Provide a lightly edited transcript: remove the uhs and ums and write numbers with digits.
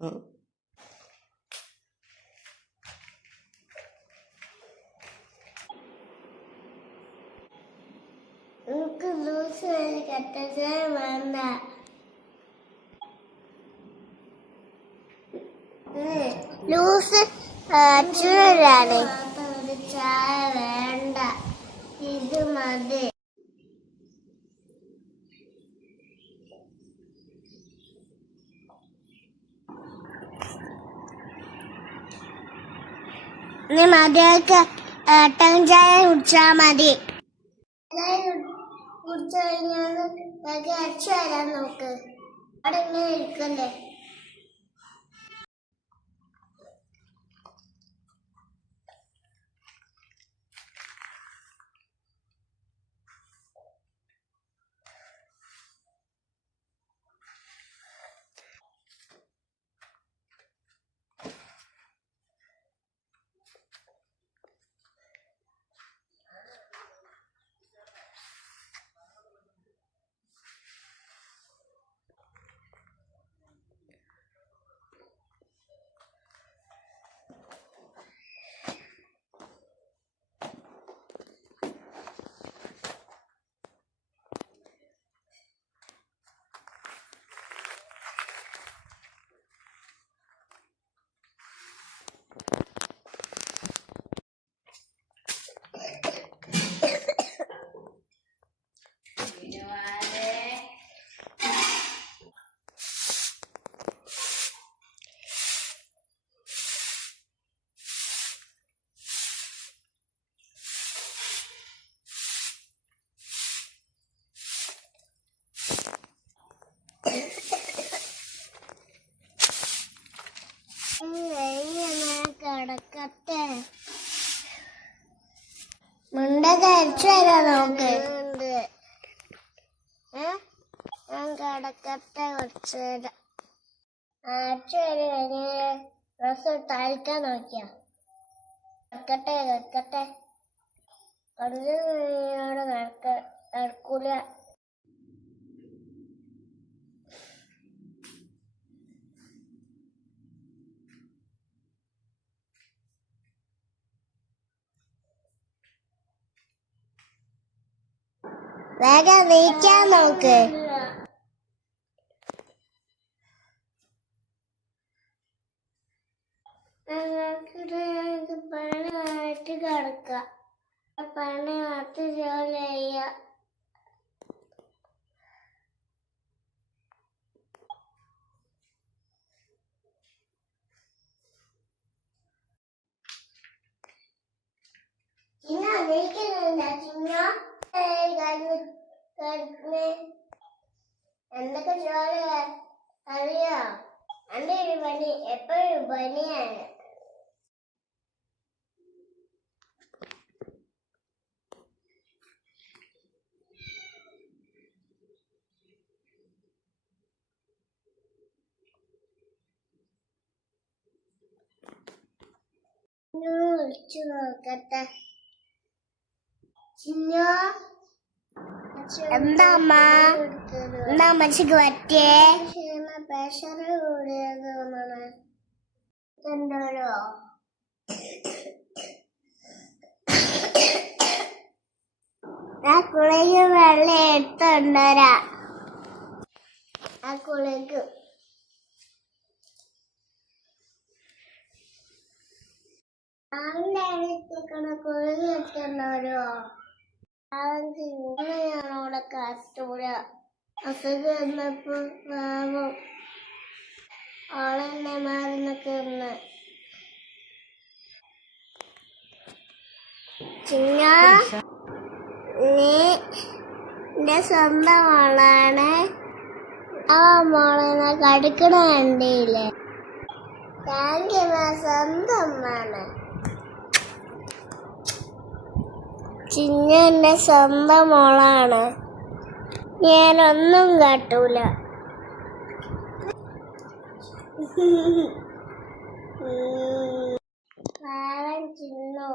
എനിക്ക് ലൂസ് വേണ്ട. ലൂസ് അച്ഛനാണ്. ചായ വേണ്ട, ഇത് മതി. നീ മതിയൊക്കെ ഏട്ടൻ ചായ കുടിച്ചാ മതി. കുടിച്ചു കഴിഞ്ഞാൽ അച്ഛ വരാൻ നോക്ക്. അവിടെ ഇങ്ങനെ ഇരിക്കല്ലേ. കിടക്കട്ടെ. മുണ്ട കഴിച്ചു തരാം നോക്ക്. ഞാൻ കിടക്കട്ടെ കുറച്ചു നേരം. ഡ്രസ് തയ്ക്കാൻ നോക്കിയാ. കിടക്കട്ടെ കുറച്ച് നടക്കൂല. വേഗം നീക്കാൻ നോക്ക്. പണിയായിട്ട് കിടക്ക. പണിയായിട്ട് ജോലി ചെയ്യ. ചിന്ന നീക്കുന്നുണ്ട. ചിന്ന എന്തൊക്കെ ജോലി അറിയോ? എന്റെ ഒരു പണി എപ്പോഴും പണിയാണ്. വിളിച്ചു നോക്കട്ടെ. എന്താ അമ്മ? എന്താ അമ്മച്ചിക്ക് പറ്റിയേ? പ്രഷർ കൂടിയത് എന്തോരോ. ആ കുളിക്ക് വെള്ളം എടുത്തുകൊണ്ടുവരാ. ആ കുളിക്ക് കുളിക്ക് എടുത്തുകൊണ്ടുവരോ? ഞാനവിടെ കാറ്റൂല. അസുഖം വന്നപ്പോ പാവം ആളെന്നെ മാറുന്നൊക്കെ ഒന്ന്. ചിന്ന നീ എന്റെ സ്വന്തം മോളാണ്. ആ മോളെ കടുക്കണ കണ്ടില്ലേ? Thank you. സ്വന്തം അമ്മാണ്. ചിന്ന എന്റെ സ്വന്തം മോളാണ്. ഞാനൊന്നും കാട്ടൂല. പാവം ചിന്നു.